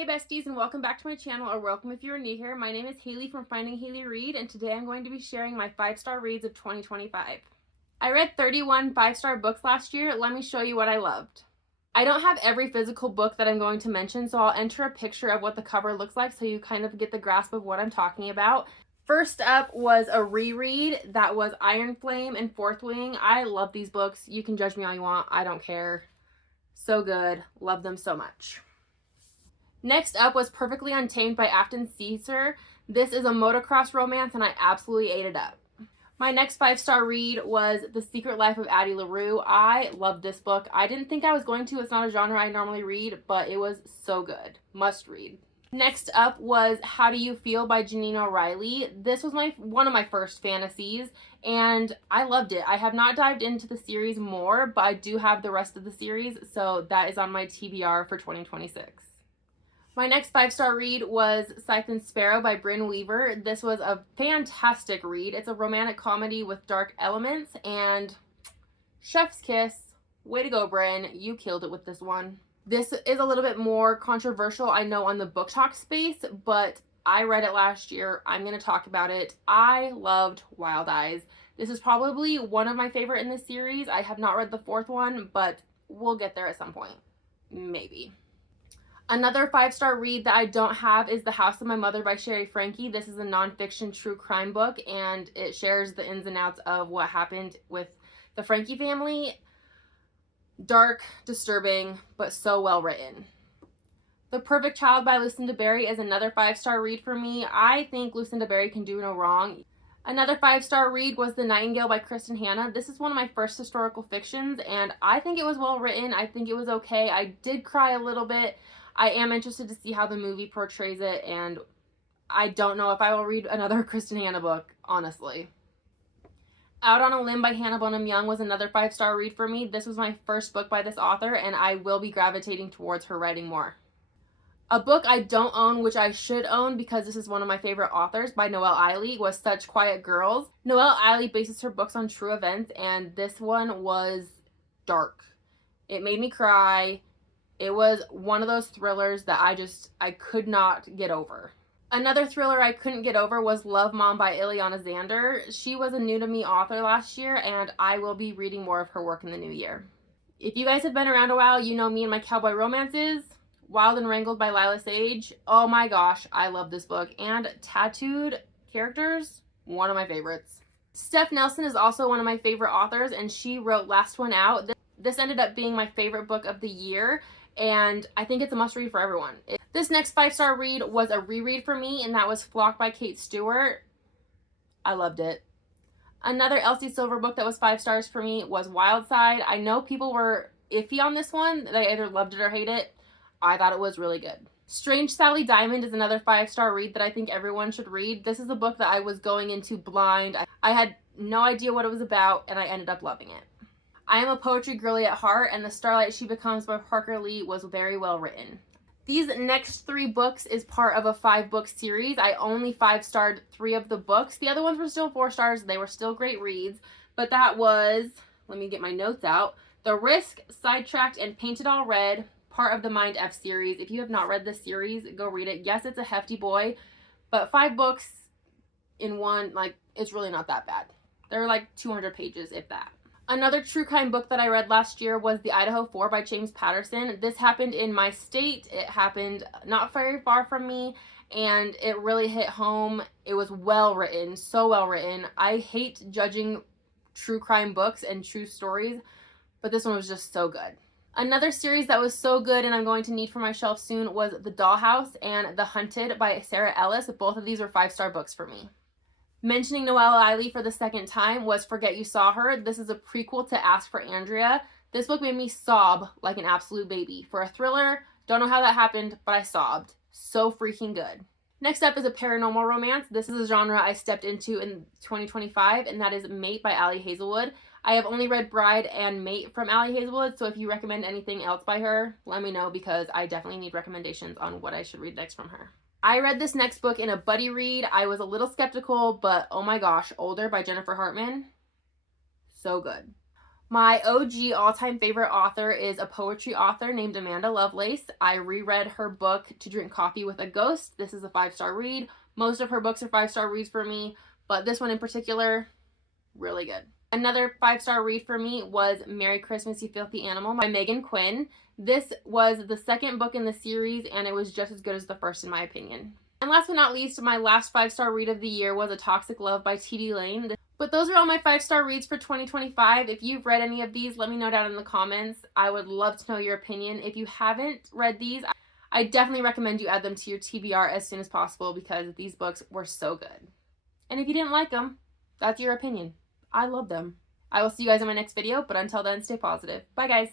Hey besties, and welcome back to my channel, or welcome if you're new here. My name is Haley from Finding Hailey Read, and today I'm going to be sharing my 5-star reads of 2025. I read 31 5-star books last year. Let me show you what I loved. I don't have every physical book that I'm going to mention, so I'll enter a picture of what the cover looks like so you kind of get the grasp of what I'm talking about. First up was a reread that was Iron Flame and Fourth Wing. I love these books. You can judge me all you want. I don't care. So good. Love them so much. Next up was Perfectly Untamed by Afton Caesar. This is a motocross romance and I absolutely ate it up. My next 5-star read was The Secret Life of Addie LaRue. I loved this book. I didn't think I was going to. It's not a genre I normally read, but it was so good. Must read. Next up was How Do You Feel by Janine O'Reilly. This was one of my first fantasies and I loved it. I have not dived into the series more, but I do have the rest of the series, so that is on my TBR for 2026. My next 5-star read was Scythe and Sparrow by Brynne Weaver. This was a fantastic read. It's a romantic comedy with dark elements and chef's kiss. Way to go, Brynne. You killed it with this one. This is a little bit more controversial, I know, on the book talk space, but I read it last year. I'm going to talk about it. I loved Wild Eyes. This is probably one of my favorite in this series. I have not read the fourth one, but we'll get there at some point. Maybe. Another 5-star read that I don't have is The House of My Mother by Sherry Frankie. This is a nonfiction true crime book, and it shares the ins and outs of what happened with the Frankie family. Dark, disturbing, but so well written. The Perfect Child by Lucinda Berry is another 5-star read for me. I think Lucinda Berry can do no wrong. Another 5-star read was The Nightingale by Kristen Hanna. This is one of my first historical fictions, and I think it was well written. I think it was okay. I did cry a little bit. I am interested to see how the movie portrays it, and I don't know if I will read another Kristen Hanna book, honestly. Out on a Limb by Hannah Bonham Young was another 5-star read for me. This was my first book by this author, and I will be gravitating towards her writing more. A book I don't own, which I should own because this is one of my favorite authors, by Noelle Eiley, was Such Quiet Girls. Noelle Eiley bases her books on true events, and this one was dark. It made me cry. It was one of those thrillers that I could not get over. Another thriller I couldn't get over was Love Mom by Ileana Zander. She was a new to me author last year, and I will be reading more of her work in the new year. If you guys have been around a while, you know me and my cowboy romances. Wild and Wrangled by Lila Sage. Oh my gosh, I love this book. And Tattooed Characters, one of my favorites. Steph Nelson is also one of my favorite authors, and she wrote Last One Out. This ended up being my favorite book of the year, and I think it's a must read for everyone. This next 5-star read was a reread for me, and that was Flock by Kate Stewart. I loved it. Another Elsie Silver book that was 5 stars for me was Wild Side. I know people were iffy on this one. They either loved it or hate it. I thought it was really good. Strange Sally Diamond is another 5-star read that I think everyone should read. This is a book that I was going into blind. I had no idea what it was about, and I ended up loving it. I Am a Poetry Girly at Heart and The Starlight She Becomes by Parker Lee was very well written. These next 3 books is part of a 5-book series. I only 5-starred 3 of the books. The other ones were still 4 stars. They were still great reads. But that was, let me get my notes out, The Risk, Sidetracked, and Painted All Red, part of the Mind F series. If you have not read this series, go read it. Yes, it's a hefty boy, but 5 books in one, it's really not that bad. They're like 200 pages, if that. Another true crime book that I read last year was The Idaho 4 by James Patterson. This happened in my state. It happened not very far from me, and it really hit home. It was well written, so well written. I hate judging true crime books and true stories, but this one was just so good. Another series that was so good and I'm going to need for my shelf soon was The Dollhouse and The Hunted by Sarah Ellis. Both of these were 5-star books for me. Mentioning Noelle Eiley for the second time was Forget You Saw Her. This is a prequel to Ask for Andrea. This book made me sob like an absolute baby. For a thriller, don't know how that happened, but I sobbed. So freaking good. Next up is a paranormal romance. This is a genre I stepped into in 2025, and that is Mate by Ali Hazelwood. I have only read Bride and Mate from Ali Hazelwood, so if you recommend anything else by her, let me know because I definitely need recommendations on what I should read next from her. I read this next book in a buddy read. I was a little skeptical, but oh my gosh, Older by Jennifer Hartman. So good. My OG all-time favorite author is a poetry author named Amanda Lovelace. I reread her book, To Drink Coffee with a Ghost. This is a 5-star read. Most of her books are 5-star reads for me, but this one in particular, really good. Another 5-star read for me was Merry Christmas, You Filthy Animal by Megan Quinn. This was the second book in the series, and it was just as good as the first in my opinion. And last but not least, my last 5-star read of the year was A Toxic Love by T.D. Lane. But those are all my 5-star reads for 2025. If you've read any of these, let me know down in the comments. I would love to know your opinion. If you haven't read these, I definitely recommend you add them to your TBR as soon as possible because these books were so good. And if you didn't like them, that's your opinion. I love them. I will see you guys in my next video, but until then, stay positive. Bye, guys.